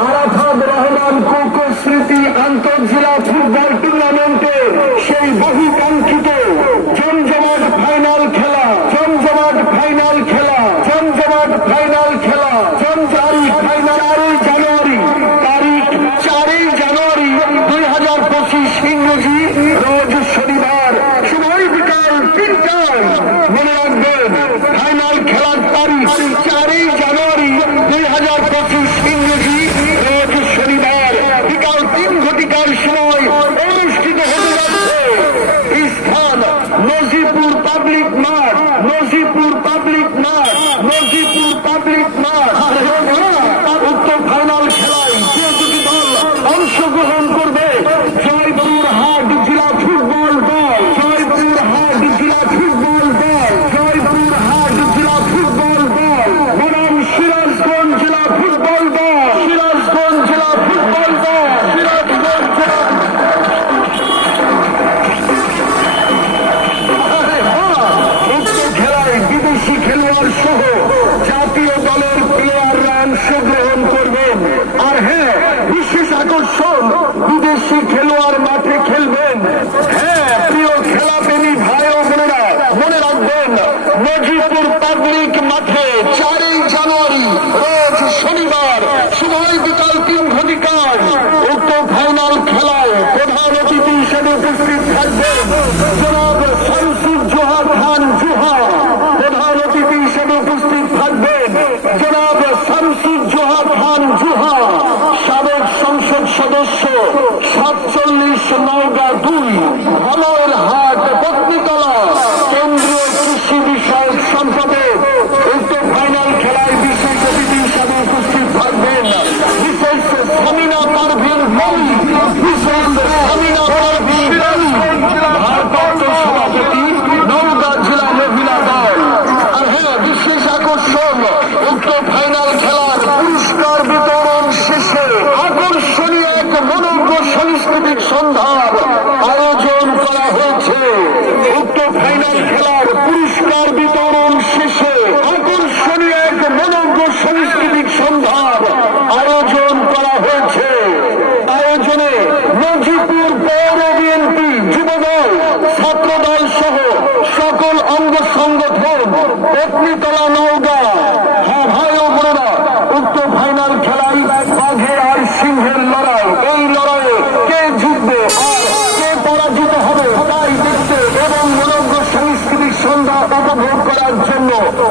Arafat Rahman final খেলা জমজমাট final final খেলা জমজারি ফাইনাল চারই জানুয়ারি তারিখ চারই জানুয়ারি দুই হাজার পঁচিশ ইংরেজি মধ্যে ফাইনাল খেলার তারিখ চারই জানুয়ারি দুই হাজার পঁচিশ ইংরেজি রোজ শনিবার। বিকাল তিন ঘটিকার সময় অনুষ্ঠিত হতে পাবলিক আকর্ষণ বিদেশি খেলোয়াড় মাঠে খেলবেন। হ্যাঁ প্রিয় খেলাপ্রেমী ভাই ও বোনেরা, মনে রাখবেন, মজিবপুর পাবলিক মাঠে চারই জানুয়ারি, রোজ শনিবার, সময় বিকাল তিন ঘটিকার উক্ত ফাইনাল খেলায় প্রধান অতিথি হিসেবে উপস্থিত থাকবেন। সাতচল্লিশ নৌকা দুই ভালোর হাট পত্নীতলা কেন্দ্রীয় কৃষি বিষয়ক সম্পাদক উক্ত ফাইনাল খেলায় বিশেষ অতিথি হিসাবে উপস্থিত থাকবেন। বিশেষ সামিনা পারভিন মৌলি বিশেষ সামিনা পারভিন মৌলি ভারপ্রাপ্ত সভাপতি নওগাঁ জেলা মহিলা দল আর হ্যাঁ বিশেষ আকর্ষণ উক্ত ফাইনাল খেলার পুরস্কার বিতরণ শেষে আকর্ষণীয় এক মনোজ্ঞ সন্ধ্যার আয়োজন করা হয়েছে। উক্ত ফাইনাল খেলার পুরস্কার বিতরণ শেষে আকর্ষণীয় এক মনোজ্ঞ সাংস্কৃতিক সন্ধ্যার আয়োজন করা হয়েছে। আয়োজনে নজিপুর পৌর বিএনপি যুবদল, ছাত্রদল সহ সকল অঙ্গ সংগঠন পত্নীতলা নওগাঁ Grazie.